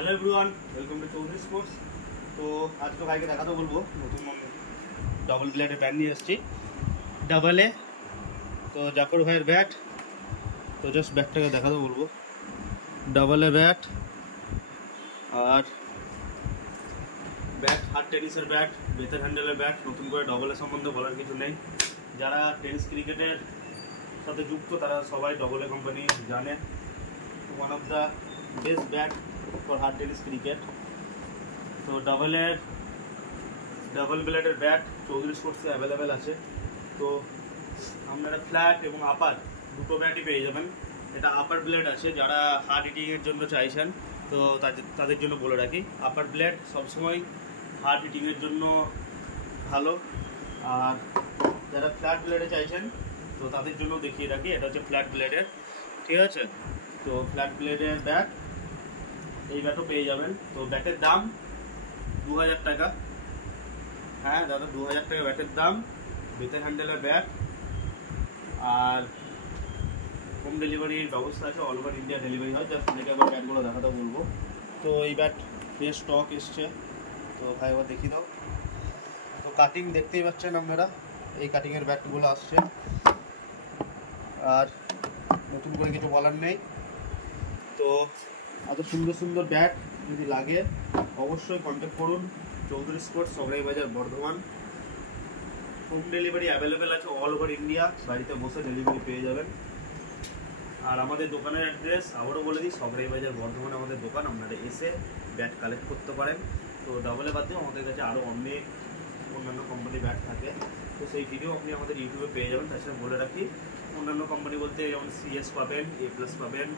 Hello everyone, welcome to Chowdhury sports. তো আজকে ভাইকে দেখাতে বলবো নতুন ডবল ব্লেডের ব্যাট নিয়ে এসেছি ডাবল এ। তো জাফর ভাইয়ের ব্যাট, তো জাস্ট ব্যাটটাকে দেখাতে বলবো। ডাবল এ ব্যাট আর ব্যাট হার্ড টেনিসের ব্যাট, বেতের হ্যান্ডেলের ব্যাট। নতুন করে ডবল এ সম্বন্ধে বলার কিছু নেই, যারা টেনিস ক্রিকেটের সাথে যুক্ত তারা সবাই ডবল এ কোম্পানি জানে। One of the best bat for hard tennis cricket. তো ডাবল ব্লেডের ব্যাট চৌধুরী স্পোর্টসে অ্যাভেলেবেল আছে। তো আপনারা ফ্ল্যাট এবং আপার দুটো ব্যাটই পেয়ে যাবেন। এটা আপার ব্লেড আছে, যারা হার্ড হিটিংয়ের জন্য চাইছেন তো তাদের জন্য বলে রাখি, আপার ব্লেড সবসময় হার্ড হিটিংয়ের জন্য ভালো। আর যারা ফ্ল্যাট ব্লেডে চাইছেন তো তাদের জন্য দেখিয়ে রাখি, এটা হচ্ছে ফ্ল্যাট ব্লেডের, ঠিক আছে। তো ফ্ল্যাট ব্লেডের ব্যাট, এই ব্যাটও পেয়ে যাবেন। তো ব্যাটের দাম 2000 টাকা। হ্যাঁ দাদা, 2000 টাকা ব্যাটের দাম, বেতের হ্যান্ডেলের ব্যাট। আর হোম ডেলিভারির ব্যবস্থা আছে, অল ওভার ইন্ডিয়া ডেলিভারি হয়। জাস্ট দেখে আবার ব্যাটগুলো দেখাতে বলবো। তো এই ব্যাট ফ্রেশ স্টক এসছে, তো ভাই আবার দেখিয়ে দাও। তো কাটিং দেখতেই পাচ্ছেন আপনারা, এই কাটিংয়ের ব্যাটগুলো আসছে। আর নতুন করে কিছু বলার নেই। তো এত সুন্দর সুন্দর ব্যাট যদি লাগে অবশ্যই কন্ট্যাক্ট করুন চৌধুরী স্পোর্টস, সগড়াই বাজার, বর্ধমান। হোম ডেলিভারি অ্যাভেলেবেল আছে, অল ওভার ইন্ডিয়া। বাড়িতে বসে ডেলিভারি পেয়ে যাবেন। আর আমাদের দোকানের অ্যাড্রেস আবারও বলে দিই, সগড়াই বাজার, বর্ধমানে আমাদের দোকান। আপনারা এসে ব্যাট কালেক্ট করতে পারেন। তো ডাবলে বাদ দিয়ে আমাদের কাছে আরও অনেক অন্যান্য কোম্পানির ব্যাট থাকে, তো সেই ভিডিও আপনি আমাদের ইউটিউবে পেয়ে যাবেন। তাছাড়া বলে রাখি, অন্যান্য কোম্পানি বলতে যেমন CS পাবেন, A+ পাবেন,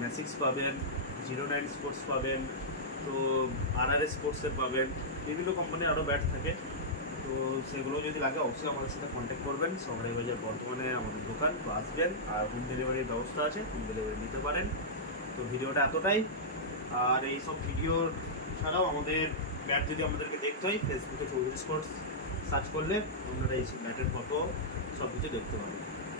ম্যাসিক্স পাবেন, 09 স্পোর্টস পাবেন, তো RRS স্পোর্টসের পাবেন। বিভিন্ন কোম্পানির আরও ব্যাট থাকে, তো সেগুলো যদি লাগে অবশ্যই আমাদের সাথে কন্ট্যাক্ট করবেন। সগড়াই বাজার, বর্তমানে আমাদের দোকান, তো আসবেন। আর হোম ডেলিভারির ব্যবস্থা আছে, হোম ডেলিভারি নিতে পারেন। তো ভিডিওটা এতটাই। আর এই সব ভিডিও ছাড়াও আমাদের ব্যাট যদি আমাদেরকে দেখতে হয়, ফেসবুকে চৌধুরী স্পোর্টস সার্চ করলে আপনারা এই ব্যাটের ফটো সব কিছু দেখতে পাবেন।